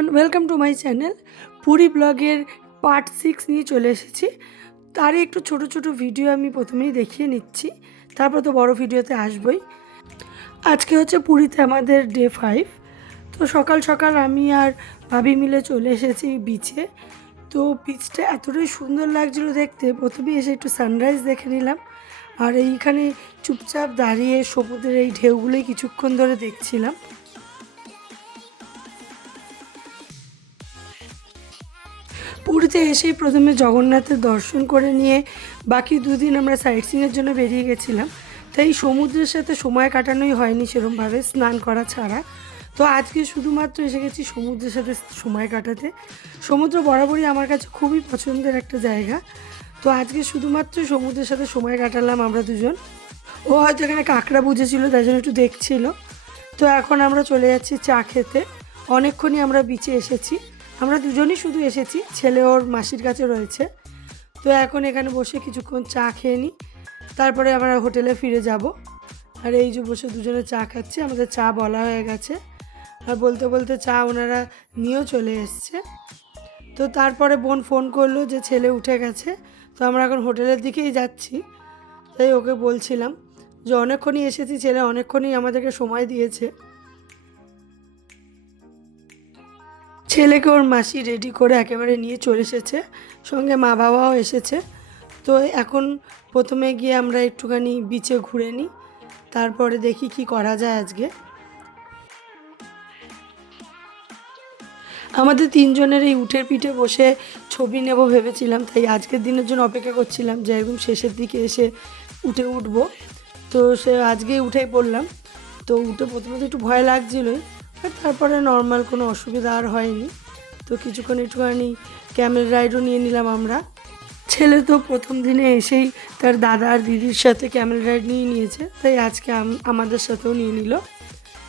Everyone, welcome to my channel. Puri ব্লগের part six নিয়ে চলে এসেছি। তারই একটু ছোট ছোট ভিডিও আমি প্রথমেই দেখিয়ে নিচ্ছি। তারপর তো বড় ভিডিওতে আসবই। আজকে হচ্ছে পুরীতে আমাদের ডে ফাইভ। তো সকাল সকাল আমি আর ভাবি মিলে চলে এসেছি বিচে তো বিচটা এতটাই সুন্দর লাগছিল দেখতে। প্রথমেই এসে একটু সানরাইজ দেখে নিলাম। আর এইখানে চুপচাপ দাঁড়িয়ে সমুদ্রের এই ঢেউগুলোই কিছুক্ষণ ধরে দেখছিলাম। পুরীতে এসেই প্রথমে জগন্নাথের দর্শন করে নিয়ে বাকি দুদিন আমরা সাইট সিংয়ের জন্য বেরিয়ে গেছিলাম। তাই সমুদ্রের সাথে সময় কাটানোই হয়নি সেরমভাবে স্নান করা ছাড়া। তো আজকে শুধুমাত্র এসে গেছি সমুদ্রের সাথে সময় কাটাতে। সমুদ্র বরাবরই আমার কাছে খুবই পছন্দের একটা জায়গা। তো আজকে শুধুমাত্র সমুদ্রের সাথে সময় কাটালাম আমরা দুজন। ও হয়তো এখানে কাঁকড়া বুঝেছিল, তাই জন্য একটু দেখছিল। তো এখন আমরা চলে যাচ্ছি চা খেতে। অনেকক্ষণই আমরা বিচে এসেছি। আমরা দুজনই শুধু এসেছি, ছেলে ওর মাসির কাছে রয়েছে। তো এখন এখানে বসে কিছুক্ষণ চা খেয়ে নিই তারপরে আমরা হোটেলে ফিরে যাব। আর এই যে বসে দুজনে চা খাচ্ছি, আমাদের চা বলা হয়ে গেছে। আর বলতে বলতে চা ওনারা নিয়েও চলে এসছে। তো তারপরে বোন ফোন করল যে ছেলে উঠে গেছে। তো আমরা এখন হোটেলের দিকেই যাচ্ছি। তাই ওকে বলছিলাম যে, অনেকক্ষণই এসেছি ছেলে, অনেকক্ষণই আমাদেরকে সময় দিয়েছে। ছেলেকে ওর মাসি রেডি করে একেবারে নিয়ে চলে এসেছে। সঙ্গে মা বাবাও এসেছে। তো এখন প্রথমে গিয়ে আমরা একটুখানি বিচে ঘুরে নিই। তারপরে দেখি কি করা যায় আজকে। আমাদের তিনজনের এই উঠের পিঠে বসে ছবি নেব ভেবেছিলাম, তাই আজকের দিনের জন্য অপেক্ষা করছিলাম যে একদম শেষের দিকে এসে উঠে উঠবো। তো সে আজকেই উঠেই পড়লাম। তো উঠে প্রথমে তো একটু ভয় লাগছিলই। তারপরে নর্মাল কোনো অসুবিধা আর হয়নি। তো কিছুক্ষণ একটুখানি ক্যামেল রাইডও নিয়ে নিলাম আমরা। ছেলে তো প্রথম দিনে এসেই তার দাদা আর দিদির সাথে ক্যামেল রাইড নিয়ে নিয়েছে, তাই আজকে আম- আমাদের সাথেও নিয়ে নিল।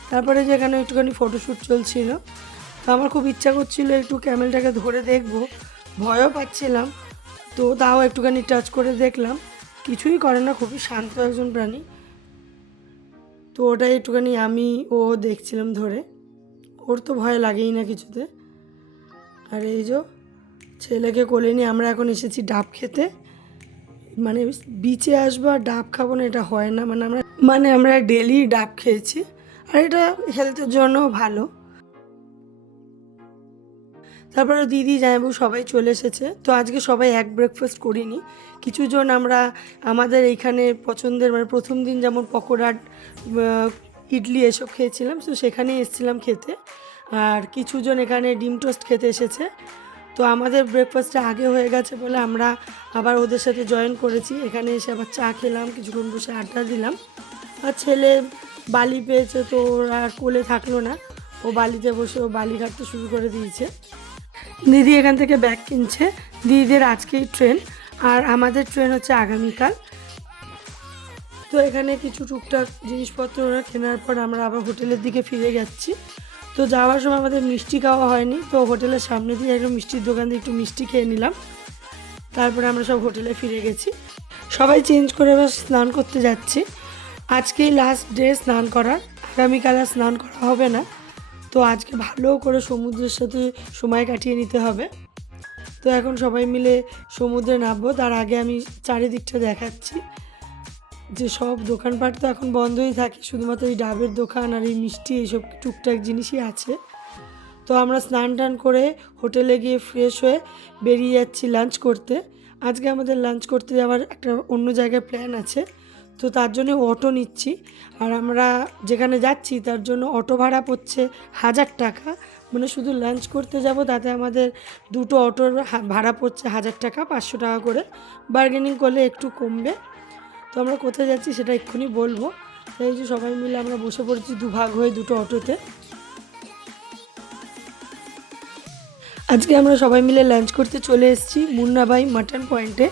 তারপরে যেখানে একটুখানি ফটোশ্যুট চলছিল, তো আমার খুব ইচ্ছা করছিল একটু ক্যামেলটাকে ধরে দেখব, ভয়ও পাচ্ছিলাম, তো তাও একটুখানি টাচ করে দেখলাম। কিছুই করে না, খুবই শান্ত একজন প্রাণী। তো ওটাই একটুখানি আমি ও দেখছিলাম ধরে। ওর তো ভয় লাগেই না কিছুতে। আর এই যে ছেলেকে কোলে নিয়ে আমরা এখন এসেছি ডাব খেতে। মানে বিচে আসব আর ডাব খাব না, এটা হয় না। মানে আমরা মানে আমরা ডেলি ডাব খেয়েছি। আর এটা হেলথের জন্যও ভালো। তারপরে দিদি জামাইবু সবাই চলে এসেছে। তো আজকে সবাই এক ব্রেকফাস্ট করিনি। কিছুজন আমরা আমাদের এইখানে পছন্দের মানে প্রথম দিন যেমন পকোড়া ইডলি এসব খেয়েছিলাম, তো সেখানেই এসেছিলাম খেতে। আর কিছুজন এখানে ডিম টোস্ট খেতে এসেছে। তো আমাদের ব্রেকফাস্টটা আগে হয়ে গেছে বলে আমরা আবার ওদের সাথে জয়েন করেছি। এখানে এসে আবার চা খেলাম, কিছুক্ষণ বসে আড্ডা দিলাম। আর ছেলে বালি পেয়েছে, তো ওরা আর কোলে থাকল না। ও বালিতে বসে ও বালি ঘাটতে শুরু করে দিয়েছে। দিদি এখান থেকে ব্যাগ কিনছে। দিদিদের আজকেই ট্রেন আর আমাদের ট্রেন হচ্ছে আগামীকাল। তো এখানে কিছু টুকটাক জিনিসপত্র ওরা কেনার পর আমরা আবার হোটেলের দিকে ফিরে যাচ্ছি। তো যাওয়ার সময় আমাদের মিষ্টি খাওয়া হয়নি, তো হোটেলের সামনে দিয়ে একটু মিষ্টির দোকান দিয়ে একটু মিষ্টি খেয়ে নিলাম। তারপরে আমরা সব হোটেলে ফিরে গেছি। সবাই চেঞ্জ করে এবার স্নান করতে যাচ্ছি। আজকেই লাস্ট ডে স্নান করার, আগামীকাল আর স্নান করা হবে না। তো আজকে ভালো করে সমুদ্রের সাথে সময় কাটিয়ে নিতে হবে। তো এখন সবাই মিলে সমুদ্রে নামবো, তার আগে আমি চারিদিকটা দেখাচ্ছি। যে সব দোকানপাট তো এখন বন্ধই থাকে, শুধুমাত্র এই ডাবের দোকান আর এই মিষ্টি এইসব টুকটাক জিনিসই আছে। তো আমরা স্নান টান করে হোটেলে গিয়ে ফ্রেশ হয়ে বেরিয়ে যাচ্ছি লাঞ্চ করতে। আজকে আমাদের লাঞ্চ করতে যাওয়ার একটা অন্য জায়গায় প্ল্যান আছে। তো তার জন্য অটো নিচ্ছি। আর আমরা যেখানে যাচ্ছি তার জন্য অটো ভাড়া পড়ছে হাজার টাকা। মানে শুধু লাঞ্চ করতে যাব তাতে আমাদের দুটো অটোর ভাড়া পড়ছে হাজার টাকা, পাঁচশো টাকা করে। বার্গেনিং করলে একটু কমবে। তো আমরা কোথায় যাচ্ছি সেটা এক্ষুনি বলব। এই যে সবাই মিলে আমরা বসে পড়েছি দুভাগ হয়ে দুটো অটোতে। আজকে আমরা সবাই মিলে লাঞ্চ করতে চলে এসেছি মুন্নাবাই মাটন পয়েন্টে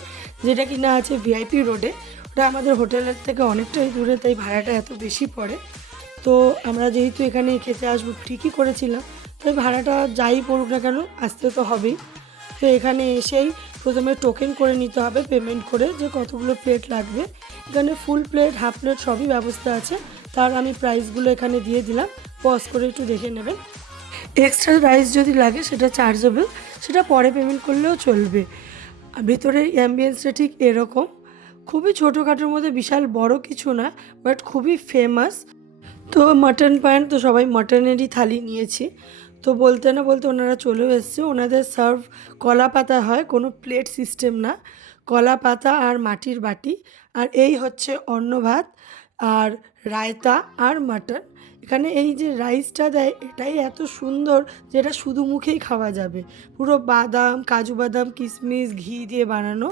যেটা কি না আছে ভিআইপি রোডে ওটা আমাদের হোটেলের থেকে অনেকটাই দূরে, তাই ভাড়াটা এত বেশি পড়ে। তো আমরা যেহেতু এখানে খেতে আসব, ঠিকই করেছিলাম। তাই ভাড়াটা যাই পড়ুক না কেন, আসতে তো হবেই। তো এখানে এসেই প্রথমে টোকেন করে নিতে হবে পেমেন্ট করে যে কতগুলো প্লেট লাগবে। এখানে ফুল প্লেট হাফ প্লেট সবই ব্যবস্থা আছে। তার আমি প্রাইসগুলো এখানে দিয়ে দিলাম। পজ করে একটু দেখে নেবেন। এক্সট্রা রাইস যদি লাগে, সেটা চার্জেবল সেটা পরে পেমেন্ট করলেও চলবে। ভেতরের অ্যাম্বিয়েন্সটা ঠিক এরকম। খুবই ছোটোখাটোর মধ্যে বিশাল বড় কিছু না বাট খুবই ফেমাস তো মাটন পয়েন্ট তো সবাই মাটনেরই থালি নিয়েছি। তো বলতে না বলতে ওনারা চলেও এসছে। ওনাদের সার্ভ কলা পাতা হয়, কোনো প্লেট সিস্টেম না। কলা পাতা আর মাটির বাটি। আর এই হচ্ছে অন্ন ভাত আর রায়তা আর মাটন। এখানে এই যে রাইসটা দেয়, এটাই এত সুন্দর যেটা শুধু মুখেই খাওয়া যাবে। পুরো বাদাম, কাজু বাদাম কিশমিশ ঘি দিয়ে বানানো,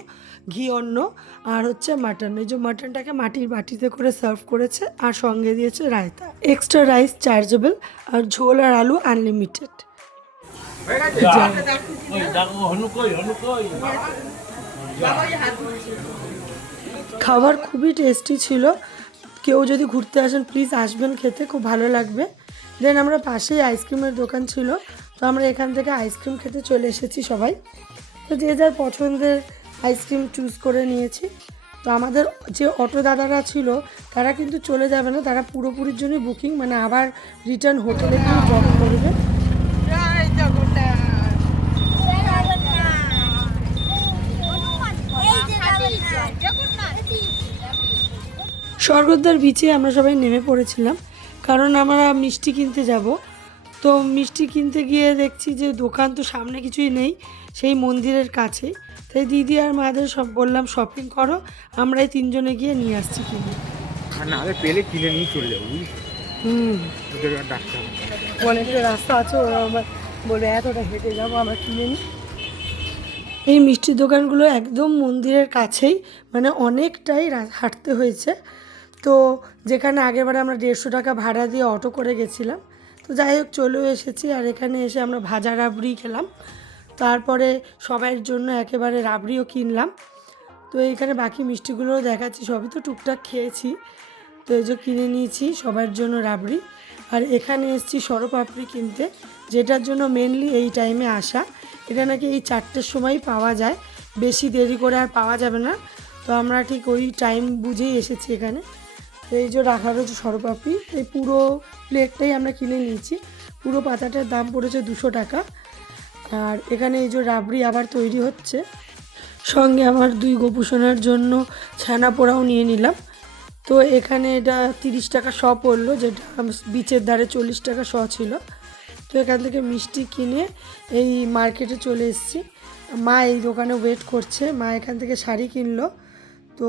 ঘি, অন্ন আর হচ্ছে মাটন। এই যে মাটনটাকে মাটির বাটিতে করে সার্ভ করেছে আর সঙ্গে দিয়েছে রায়তা। এক্সট্রা রাইস চার্জেবল আর ঝোল আর আলু আনলিমিটেড। খাবার খুবই টেস্টি ছিল। কেউ যদি ঘুরতে আসেন প্লিজ আসবেন খেতে, খুব ভালো লাগবে। দেন আমরা পাশেই আইসক্রিমের দোকান ছিল। তো আমরা এখান থেকে আইসক্রিম খেতে চলে এসেছি সবাই। তো যে যার পছন্দের আইসক্রিম চুজ করে নিয়েছি। তো আমাদের যে অটো দাদারা ছিল, তারা কিন্তু চলে যাবে না। তারা পুরোপুরির জন্য বুকিং মানে আবার রিটার্ন হোটেলে গিয়ে ড্রপ করবে। স্বর্গদ্বার বিচে আমরা সবাই নেমে পড়েছিলাম। কারণ আমরা মিষ্টি কিনতে যাব। তো মিষ্টি কিনতে গিয়ে দেখছি যে দোকান তো সামনে কিছুই নেই সেই মন্দিরের কাছে। তাই দিদি আর মাদের সব বললাম শপিং করো আমরাই তিনজনে গিয়ে নিয়ে আসছি কিনে। না পেলে কিনে নিয়ে চলে যাব হুম। অনেকটা রাস্তা আছে ওরা আবার বলে এতটা হেঁটে যাব আমরা কিনে নিই এই মিষ্টির দোকানগুলো একদম মন্দিরের কাছেই মানে অনেকটাই হাঁটতে হয়েছে। তো যেখানে আগেরবারে আমরা দেড়শো টাকা ভাড়া দিয়ে অটো করে গেছিলাম, তো যাই হোক চলেও এসেছি আর এখানে এসে আমরা ভাজা রাবড়ি খেলাম। তারপরে সবাইয়ের জন্য একেবারে রাবড়িও কিনলাম। তো এইখানে বাকি মিষ্টিগুলোও দেখাচ্ছি, সবই তো টুকটাক খেয়েছি। তো এই যে কিনে নিয়েছি সবার জন্য রাবড়ি। আর এখানে এসেছি সরপাপড়ি কিনতে, যেটার জন্য মেনলি এই টাইমে আসা। এটা নাকি এই চারটের সময় পাওয়া যায়, বেশি দেরি করে আর পাওয়া যাবে না। তো আমরা ঠিক ওই টাইম বুঝেই এসেছি এখানে। এই যে রাখা রয়েছে সরপাপড়ি, এই পুরো প্লেটটাই আমরা কিনে নিয়েছি। পুরো পাতাটার দাম পড়েছে দুশো টাকা। আর এখানে এই যে রাবড়ি আবার তৈরি হচ্ছে। সঙ্গে আমার দুই গোপুসোনার জন্য ছানা পোড়াও নিয়ে নিলাম। তো এখানে এটা তিরিশ টাকা শ পড়ল, যেটা বিচের ধারে চল্লিশ টাকা শ ছিল। তো এখান থেকে মিষ্টি কিনে এই মার্কেটে চলে এসেছি। মা এই দোকানে ওয়েট করছে, মা এখান থেকে শাড়ি কিনলো। তো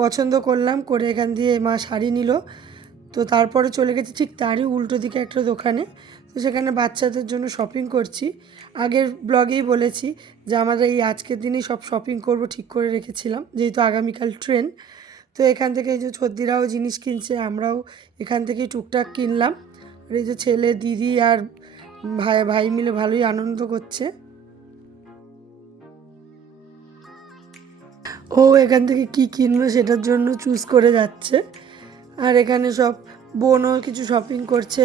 পছন্দ করলাম, করে এখান দিয়ে মা শাড়ি নিল। তো তারপরে চলে গেছি ঠিক তারই উল্টো দিকে একটা দোকানে। তো সেখানে বাচ্চাদের জন্য শপিং করছি। আগের ব্লগেই বলেছি যে আমাদের এই আজকের দিনেই সব শপিং করব, ঠিক করে রেখেছিলাম, যেহেতু আগামীকাল ট্রেন তো এখান থেকে এই যে ছদ্দিরাও জিনিস কিনছে, আমরাও এখান থেকেই টুকটাক কিনলাম। আর এই যে ছেলে, দিদি আর ভাই ভাই মিলে ভালোই আনন্দ করছে। ও এখান থেকে কি কিনবে সেটার জন্য চুজ করে যাচ্ছে। আর এখানে সব বোনও কিছু শপিং করছে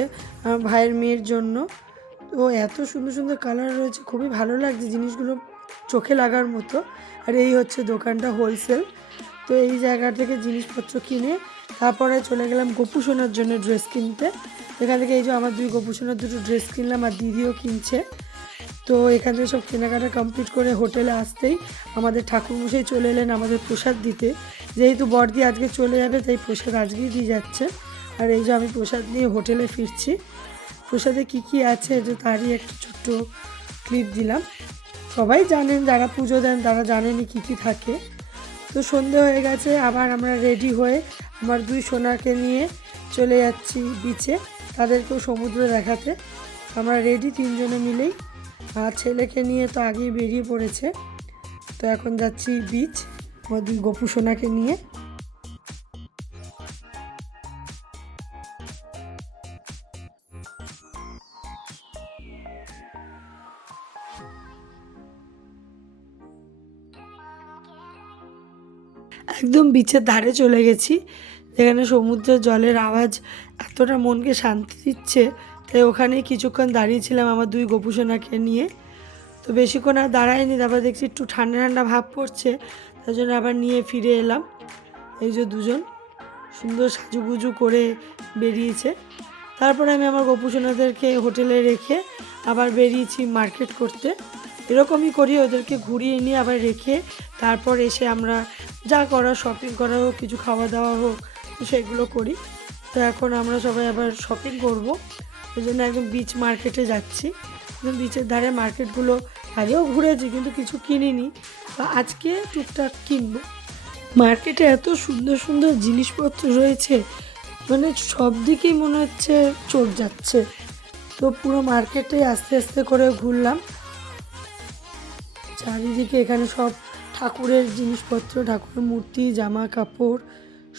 ভাইয়ের মেয়ের জন্য। তো এত সুন্দর সুন্দর কালার রয়েছে, খুবই ভালো লাগছে জিনিসগুলো চোখে লাগার মতো। আর এই হচ্ছে দোকানটা হোলসেল তো এই জায়গা থেকে জিনিসপত্র কিনে তারপরে চলে গেলাম গোপু সোনার জন্য ড্রেস কিনতে। এখান থেকে এই যে আমার দুই গোপু সোনার দুটো ড্রেস কিনলাম আর দিদিও কিনছে। তো এখান থেকে সব কেনাকাটা কমপ্লিট করে হোটেলে আসতেই আমাদের ঠাকুরমশাই চলে এলেন আমাদের প্রসাদ দিতে। যেহেতু বর্দি আজকে চলে যাবে, তাই প্রসাদ আজকেই দিয়ে যাচ্ছে। আর এই যে আমি প্রসাদ নিয়ে হোটেলে ফিরছি। প্রসাদে কি কি আছে যে তারই একটা ছোট্ট ক্লিপ দিলাম। সবাই জানেন, যারা পুজো দেন তারা জানেনই কী কী থাকে। তো সন্ধে হয়ে গেছে, আবার আমরা রেডি হয়ে আমার দুই সোনাকে নিয়ে চলে যাচ্ছি বিচে তাদেরকেও সমুদ্র দেখাতে। আমরা রেডি তিনজনে মিলেই আর ছেলেকে নিয়ে তো আগেই বেরিয়ে পড়েছে। তো এখন যাচ্ছি বিচ আমার দুই গপু সোনাকে নিয়ে। একদম বিচের ধারে চলে গেছি, যেখানে সমুদ্রের জলের আওয়াজ এতটা মনকে শান্তি দিচ্ছে তাই ওখানে কিছুক্ষণ দাঁড়িয়েছিলাম আমার দুই গোপুসোনাকে নিয়ে। তো বেশিক্ষণ আর দাঁড়ায়নি, তারপর দেখছি একটু ঠান্ডা ঠান্ডা ভাব পড়ছে, তার জন্য আবার নিয়ে ফিরে এলাম। এই যে দুজন সুন্দর সাজুগুজু করে বেরিয়েছে। তারপরে আমি আমার গোপুসোনাদেরকে হোটেলে রেখে আবার বেরিয়েছি মার্কেট করতে। এরকমই করি, ওদেরকে ঘুরিয়ে নিয়ে আবার রেখে তারপর এসে আমরা যা করা শপিং করা হোক, কিছু খাওয়া দাওয়া হোক সেগুলো করি। তো এখন আমরা সবাই আবার শপিং করব। ওই জন্য একদম বিচ মার্কেটে যাচ্ছি। একদম বিচের ধারে মার্কেটগুলো আগেও ঘুরেছি, কিন্তু কিছু কিনিনি। তো আজকে টুকটাক কিনবো। মার্কেটে এত সুন্দর সুন্দর জিনিসপত্র রয়েছে মানে সব দিকেই মনে হচ্ছে চোখ যাচ্ছে। তো পুরো মার্কেটে আস্তে আস্তে করে ঘুরলাম। চারিদিকে এখানে সব ঠাকুরের জিনিসপত্র, ঠাকুরের মূর্তি, জামা কাপড়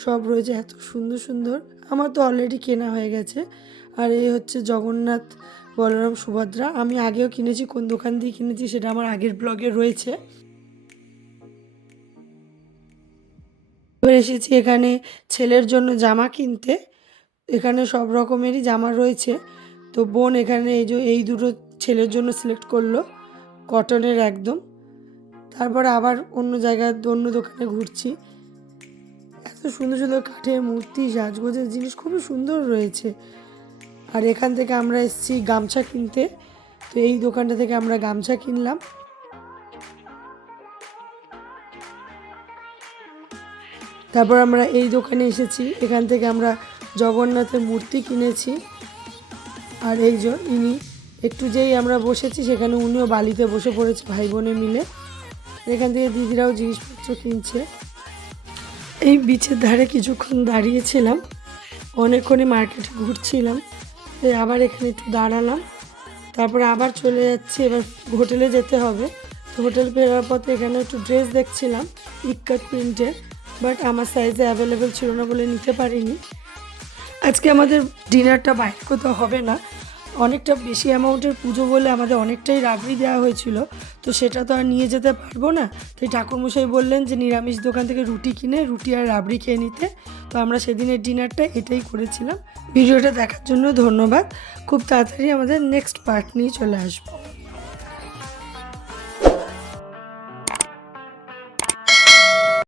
সব রয়েছে, এত সুন্দর সুন্দর। আমার তো অলরেডি কেনা হয়ে গেছে। আর এই হচ্ছে জগন্নাথ বলরাম সুভদ্রা। আমি আগেও কিনেছি, কোন দোকান দিয়ে কিনেছি সেটা আমার আগের ব্লগে রয়েছে। এবার এসেছি এখানে ছেলের জন্য জামা কিনতে। এখানে সব রকমেরই জামা রয়েছে। তো বোন এখানে এই যে, এই দুটো ছেলের জন্য সিলেক্ট করল কটনের একদম। তারপর আবার অন্য জায়গায়, অন্য দোকানে ঘুরছি। এত সুন্দর সুন্দর কাঠের মূর্তি, সাজগোজের জিনিস খুবই সুন্দর রয়েছে। আর এখান থেকে আমরা এসেছি গামছা কিনতে। তো এই দোকানটা থেকে আমরা গামছা কিনলাম। তারপর আমরা এই দোকানে এসেছি। এখান থেকে আমরা জগন্নাথের মূর্তি কিনেছি। আর এই ইনি, একটু যেই আমরা বসেছি, সেখানে উনিও বালিতে বসে পড়েছে ভাই বোনে মিলে। এখান থেকে দিদিরাও জিনিসপত্র কিনছে। এই বিচের ধারে কিছুক্ষণ দাঁড়িয়েছিলাম। অনেকক্ষণই মার্কেটে ঘুরছিলাম। আবার এখানে একটু দাঁড়ালাম। তারপরে আবার চলে যাচ্ছি, এবার হোটেলে যেতে হবে। তো হোটেল ফেরার পথে এখানে একটু ড্রেস দেখছিলাম ইক্কাত প্রিন্টের, বাট আমার সাইজে অ্যাভেলেবেল ছিল না বলে নিতে পারিনি। আজকে আমাদের ডিনারটা বাইরে কোথাও হবে না। অনেকটা বেশি অ্যামাউন্টের পুজো বলে আমাদের অনেকটাই রাবড়ি দেওয়া হয়েছিল। তো সেটা তো আর নিয়ে যেতে পারব না। তাই ঠাকুরমশাই বললেন যে নিরামিষ দোকান থেকে রুটি কিনে, রুটি আর রাবড়ি খেয়ে নিতে। তো আমরা সেদিনের ডিনারটা এটাই করেছিলাম। ভিডিওটা দেখার জন্য ধন্যবাদ। খুব তাড়াতাড়ি আমাদের নেক্সট পার্ট নিয়ে চলে আসব।